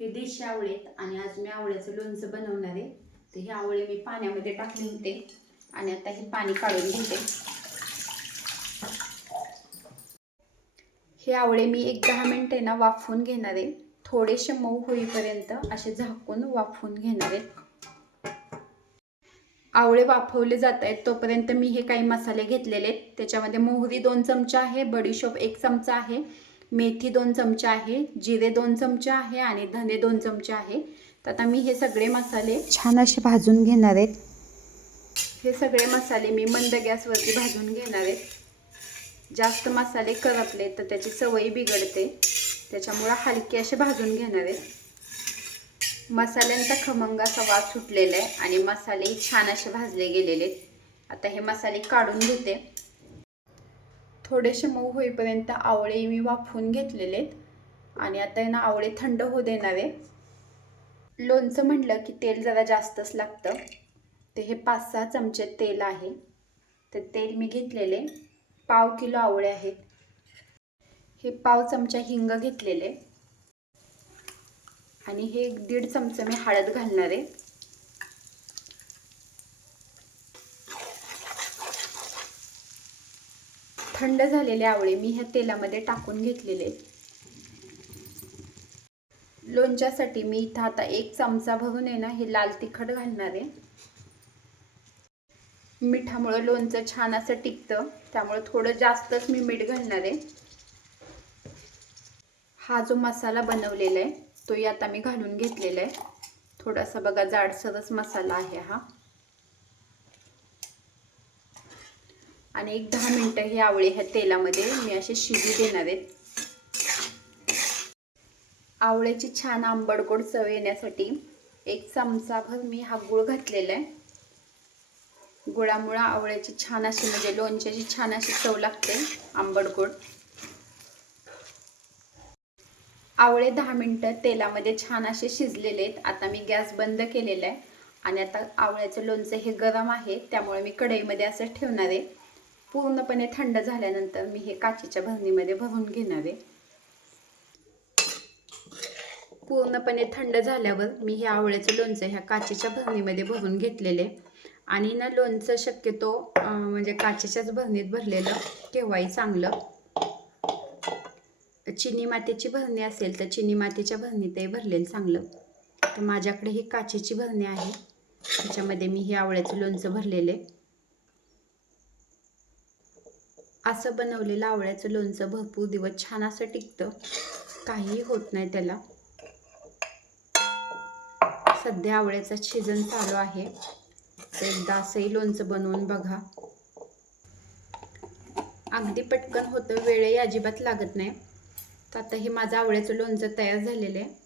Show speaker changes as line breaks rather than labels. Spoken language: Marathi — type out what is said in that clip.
हे देशी आवळे आहेत आणि आज मी आवळ्याचं लोणचं बनवणार आहे. तर हे आवळे मी पाण्यामध्ये टाकले होते आणि आता हे पाणी काढून घेते. हे आवळे मी एक दहा मिनटे ना वाफवून घेणार आहे. थोडेसे मऊ होईपर्यंत असे झाकून वाफवून घेणार आहे. आवळे वाफवले जात आहेत तोपर्यंत मी हे काही मसाले घेतलेले आहेत. त्याच्यामध्ये मोहरी दोन चमचा आहे बडीशोप एक चमचा आहे. मेथी दोन चमचा आहे जिरे दोन चमचे आहे आणि धने दोन चमचे आहे. तर आता मी हे सगळे मसाले छान असे भाजून घेणार आहेत. हे सगळे मसाले मी मंद गॅसवरती भाजून घेणार आहेत. जास्त मसाले करपले तर त्याची सवय बिघडते. त्याच्यामुळं हलके असे भाजून घेणार आहेत. मसाल्यांचा खमंग असा वास सुटलेला आहे आणि मसाले छान असे भाजले गेलेले आहेत. आता हे मसाले काढून घेते. थोडेसे मऊ होईपर्यंत आवळे मी वाफवून घेतलेले आहेत आणि आता यांना ना आवळे थंड होऊ देणार आहे. लोणचं म्हटलं की तेल जरा जास्तच लागतं. ते हे पाच सहा चमचे तेल आहे. ते तेल मी घेतलेले. पाव किलो आवळे आहेत. हे पाव चमचा हिंग घेतलेले. आणि हे एक दीड चमचं मी हळद घालणार आहे. थंड झालेले आवळे मी ह्या तेलामध्ये टाकून घेतलेले. लोणच्यासाठी मी इथं आता एक चमचा भरून आहे ना हे लाल तिखट घालणार आहे. मिठामुळं लोणचं छान असं टिकतं त्यामुळं थोडं जास्तच मी मीठ घालणार आहे. हा जो मसाला बनवलेला आहे तोही आता मी घालून घेतलेला आहे. थोडासा बघा जाडसरच मसाला आहे हा. आणि एक दहा मिनटं हे आवळे ह्या तेलामध्ये मी असे शिजू देणार आहेत आवळ्याची छान आंबडगोड चव येण्यासाठी एक चमचाभर मी हा गुळ घातलेला आहे. गुळामुळं आवळ्याची छान अशी म्हणजे लोणच्याची छान अशी चव लागते आंबडगोड. आवळे दहा मिनटं तेलामध्ये छान असे शिजलेले आहेत. आता मी गॅस बंद केलेला आहे आणि आता आवळ्याचं लोणचं हे गरम आहे त्यामुळे मी कढईमध्ये असं ठेवणार आहे. पूर्णपणे थंड झाल्यानंतर मी हे काचेच्या भरणीमध्ये भरून घेणार आहे. पूर्णपणे थंड झाल्यावर मी हे आवळ्याचं लोणचं ह्या काचेच्या भरणीमध्ये भरून घेतलेले आणि ना लोणचं शक्यतो म्हणजे काचेच्याच भरणीत भरलेलं केव्हाही चांगलं. चिनी मातीची भरणी असेल तर चिनी मातीच्या भरणीतही भरलेलं चांगलं. तर माझ्याकडे ही काचेची भरणी आहे. त्याच्यामध्ये मी हे आवळ्याचं लोणचं भरलेले असं बनवलेलं आवळ्याचं लोणचं भरपूर दिवस छान असं टिकतं. काहीही होत नाही त्याला. सध्या आवळ्याचा सीझन चालू आहे. एकदा असंही लोणचं बनवून बघा. अगदी पटकन होतं वेळही अजिबात लागत नाही. तर आता हे माझं आवळ्याचं लोणचं तयार झालेलं आहे.